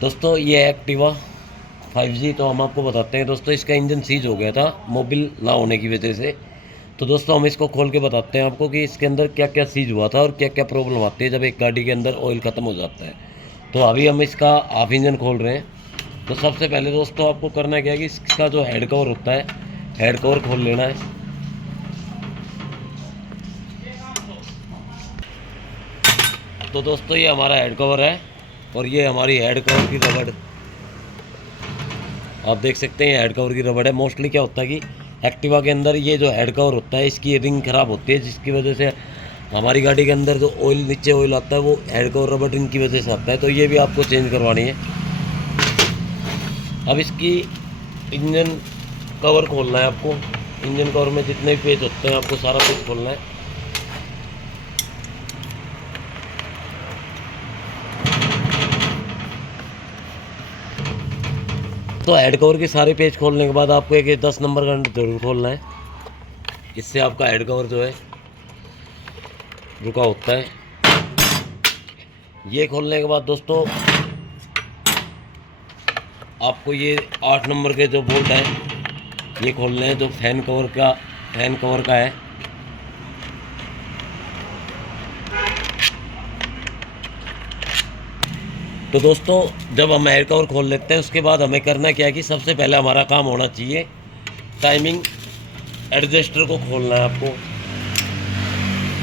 दोस्तों ये Activa 5G। तो हम आपको बताते हैं दोस्तों, इसका इंजन सीज हो गया था मोबिल ना होने की वजह से। तो दोस्तों हम इसको खोल के बताते हैं आपको कि इसके अंदर क्या क्या सीज हुआ था और क्या क्या प्रॉब्लम आती है जब एक गाड़ी के अंदर ऑयल ख़त्म हो जाता है। तो अभी हम इसका हाफ इंजन खोल रहे हैं। तो सबसे पहले दोस्तों आपको करना क्या है कि इसका जो हेड कवर होता है, हेड कवर खोल लेना है। तो दोस्तों ये हमारा हेड कवर है और ये हमारी हेड कवर की रबड़। आप देख सकते हैं हेड कवर की रबड़ है। मोस्टली क्या होता है कि एक्टिवा के अंदर ये जो हेड कवर होता है इसकी रिंग ख़राब होती है, जिसकी वजह से हमारी गाड़ी के अंदर जो ऑयल नीचे ऑयल आता है वो हेड कवर रबड़ रिंग की वजह से आता है। तो ये भी आपको चेंज करवानी है। अब इसकी इंजन कवर खोलना है आपको। इंजन कवर में जितने भी पेज होते हैं आपको सारा पेज खोलना है। तो हेड कवर के सारे पेज खोलने के बाद आपको एक 10 नंबर का नट जरूर खोलना है। इससे आपका हेड कवर जो है रुका होता है। ये खोलने के बाद दोस्तों आपको ये 8 नंबर के जो बोल्ट हैं ये खोलने हैं, जो फैन कवर का है। तो दोस्तों जब हम हेड कवर खोल लेते हैं उसके बाद हमें करना क्या है कि सबसे पहले हमारा काम होना चाहिए टाइमिंग एडजस्टर को खोलना है आपको।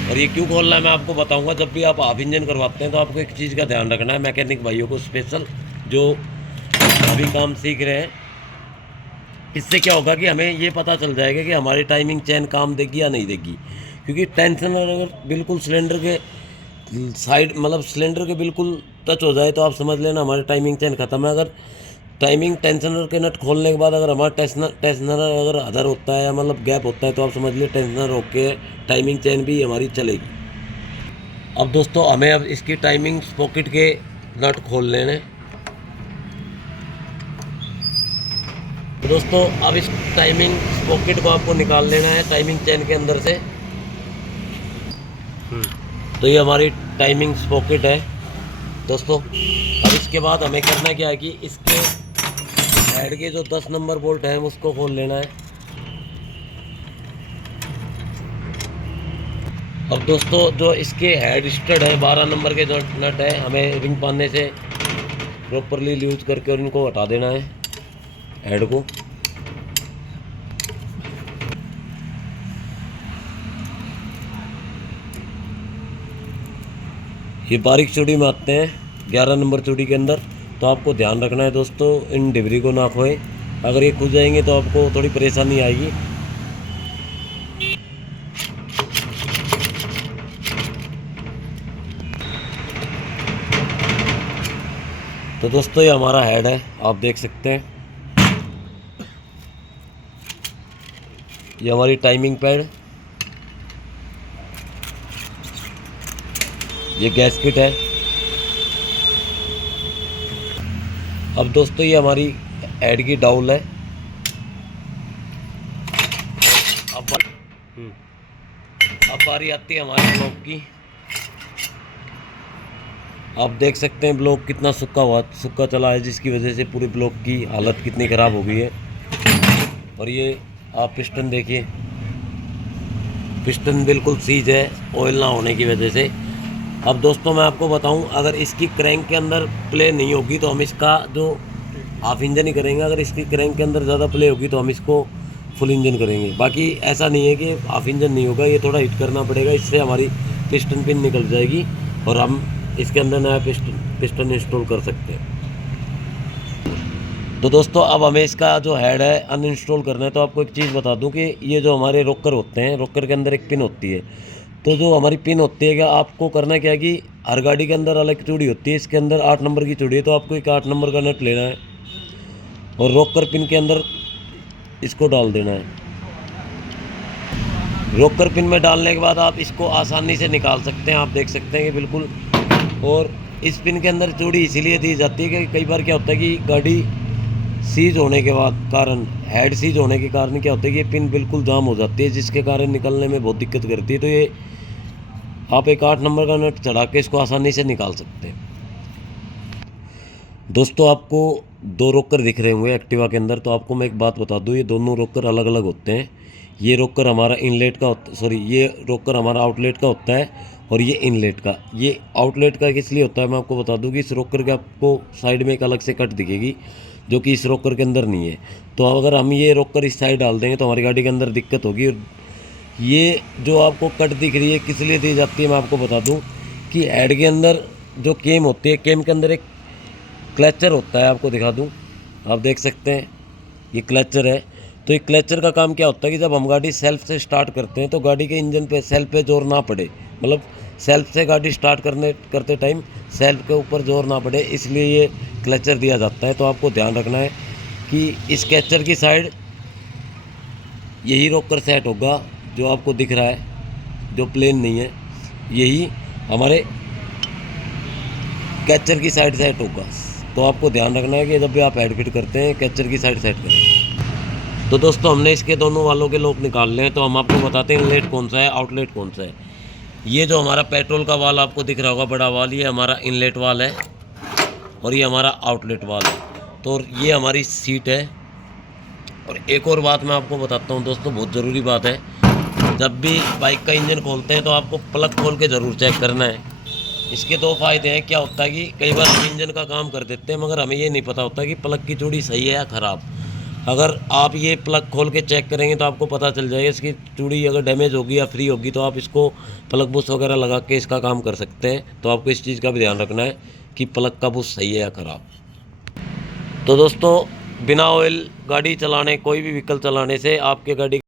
और ये क्यों खोलना है मैं आपको बताऊंगा। जब भी आप हाफ इंजन करवाते हैं तो आपको एक चीज़ का ध्यान रखना है, मैकेनिक भाइयों को स्पेशल जो अभी काम सीख रहे हैं। इससे क्या होगा कि हमें ये पता चल जाएगा कि हमारी टाइमिंग चेन काम देगी या नहीं देगी। क्योंकि टेंशनर अगर बिल्कुल सिलेंडर के साइड मतलब सिलेंडर के बिल्कुल टच हो जाए तो आप समझ लेना हमारी टाइमिंग चेन ख़त्म है। अगर टाइमिंग टेंशनर के नट खोलने के बाद अगर हमारा टेंशनर अगर अदर होता है या मतलब गैप होता है तो आप समझ लीजिए टेंशनर होके टाइमिंग चेन भी हमारी चलेगी। अब दोस्तों हमें अब इसकी टाइमिंग स्पॉकेट के नट खोल लेने। तो दोस्तों अब इस टाइमिंग स्पॉकेट को आपको निकाल लेना है टाइमिंग चेन के अंदर से। तो ये हमारी टाइमिंग स्पॉकेट है दोस्तों। अब इसके बाद हमें करना क्या है कि इसके हेड के जो 10 नंबर बोल्ट हैं उसको खोल लेना है। अब दोस्तों जो इसके हेड स्टड है 12 नंबर के जो नट है हमें रिंग पाने से प्रॉपरली यूज करके और इनको हटा देना है हेड को। ये बारीक चूड़ी में आते हैं 11 नंबर चूड़ी के अंदर। तो आपको ध्यान रखना है दोस्तों इन डिबरी को ना खोए। अगर ये खुल जाएंगे तो आपको थोड़ी परेशानी आएगी। तो दोस्तों ये हमारा हेड है, आप देख सकते हैं। ये हमारी टाइमिंग पैड, ये गैसकिट है। अब दोस्तों ये हमारी हेड की डाउल है। अब बारी आती है हमारे ब्लॉक की। आप देख सकते हैं ब्लॉक कितना सूखा चला है, जिसकी वजह से पूरे ब्लॉक की हालत कितनी ख़राब हो गई है। और ये आप पिस्टन देखिए, पिस्टन बिल्कुल सीज है ऑयल ना होने की वजह से। अब दोस्तों मैं आपको बताऊं, अगर इसकी क्रैंक के अंदर प्ले नहीं होगी तो हम इसका जो हाफ इंजन ही करेंगे। अगर इसकी क्रैंक के अंदर ज़्यादा प्ले होगी तो हम इसको फुल इंजन करेंगे। बाकी ऐसा नहीं है कि हाफ इंजन नहीं होगा, ये थोड़ा हिट करना पड़ेगा। इससे हमारी पिस्टन पिन निकल जाएगी और हम इसके अंदर नया पिस्टन इंस्टॉल कर सकते हैं। तो दोस्तों अब हमें इसका जो हेड है अनइंस्टॉल करना है। तो आपको एक चीज़ बता दूं कि ये जो हमारे रॉकर होते हैं, रॉकर के अंदर एक पिन होती है। तो जो हमारी पिन होती है, क्या आपको करना क्या है कि हर गाड़ी के अंदर अलग चूड़ी होती है। इसके अंदर 8 नंबर की चूड़ी है, तो आपको एक 8 नंबर का नट लेना है और रॉकर पिन के अंदर इसको डाल देना है। रॉकर पिन में डालने के बाद आप इसको आसानी से निकाल सकते हैं। आप देख सकते हैं कि बिल्कुल। और इस पिन के अंदर चूड़ी इसीलिए दी जाती है कि कई बार क्या होता है कि गाड़ी सीज होने के कारण, हेड सीज होने के कारण क्या होता है कि ये पिन बिल्कुल जाम हो जाती है, जिसके कारण निकलने में बहुत दिक्कत करती है। तो ये आप एक 8 नंबर का नट चढ़ा के इसको आसानी से निकाल सकते हैं। दोस्तों आपको दो रोकर दिख रहे होंगे एक्टिवा के अंदर, तो आपको मैं एक बात बता दूं, ये दोनों रोकर अलग अलग होते हैं। ये रोकर हमारा इनलेट का सॉरी ये रोकर हमारा आउटलेट का होता है और ये इनलेट का। ये आउटलेट का किस लिए होता है मैं आपको बता दूं कि इस रोकर के आपको साइड में एक अलग से कट दिखेगी जो कि इस रोकर के अंदर नहीं है। तो अगर हम ये रोकर इस साइड डाल देंगे तो हमारी गाड़ी के अंदर दिक्कत होगी। और ये जो आपको कट दिख रही है किस लिए दी जाती है मैं आपको बता दूं कि हेड के अंदर जो केम होती है, केम के अंदर एक क्लचर होता है, आपको दिखा दूं, आप देख सकते हैं ये क्लचर है। तो ये क्लचर का काम क्या होता है कि जब हम गाड़ी सेल्फ से स्टार्ट करते हैं तो गाड़ी के इंजन पे सेल्फ पे जोर ना पड़े, मतलब सेल्फ से गाड़ी स्टार्ट करते टाइम सेल्फ के ऊपर जोर ना पड़े, इसलिए ये क्लचर दिया जाता है। तो आपको ध्यान रखना है कि इस क्लचर की साइड यही रोकर सेट होगा जो आपको दिख रहा है, जो प्लेन नहीं है, यही हमारे कैचर की साइड सेट होगा। तो आपको ध्यान रखना है कि जब भी आप हेड फिट करते हैं कैचर की साइड सेट करें। तो दोस्तों हमने इसके दोनों वालों के लोक निकाल हैं, तो हम आपको बताते हैं इनलेट कौन सा है, आउटलेट कौन सा है। ये जो हमारा पेट्रोल का वाल आपको दिख रहा होगा बड़ा वाल, ये हमारा इनलेट वाल है और ये हमारा आउटलेट वाल है। तो ये हमारी सीट है। और एक और बात मैं आपको बताता हूँ दोस्तों, बहुत ज़रूरी बात है, जब भी बाइक का इंजन खोलते हैं तो आपको प्लग खोल के ज़रूर चेक करना है। इसके दो फायदे हैं। क्या होता है कि कई बार हम इंजन का काम कर देते हैं मगर हमें ये नहीं पता होता कि प्लग की चूड़ी सही है या ख़राब। अगर आप ये प्लग खोल के चेक करेंगे तो आपको पता चल जाएगा इसकी चूड़ी अगर डैमेज होगी या फ्री होगी, तो आप इसको प्लग बुश वगैरह लगा के इसका काम कर सकते हैं। तो आपको इस चीज़ का भी ध्यान रखना है कि प्लग का बुश सही है या ख़राब। तो दोस्तों बिना ऑयल गाड़ी चलाने, कोई भी व्हीकल चलाने से आपके गाड़ी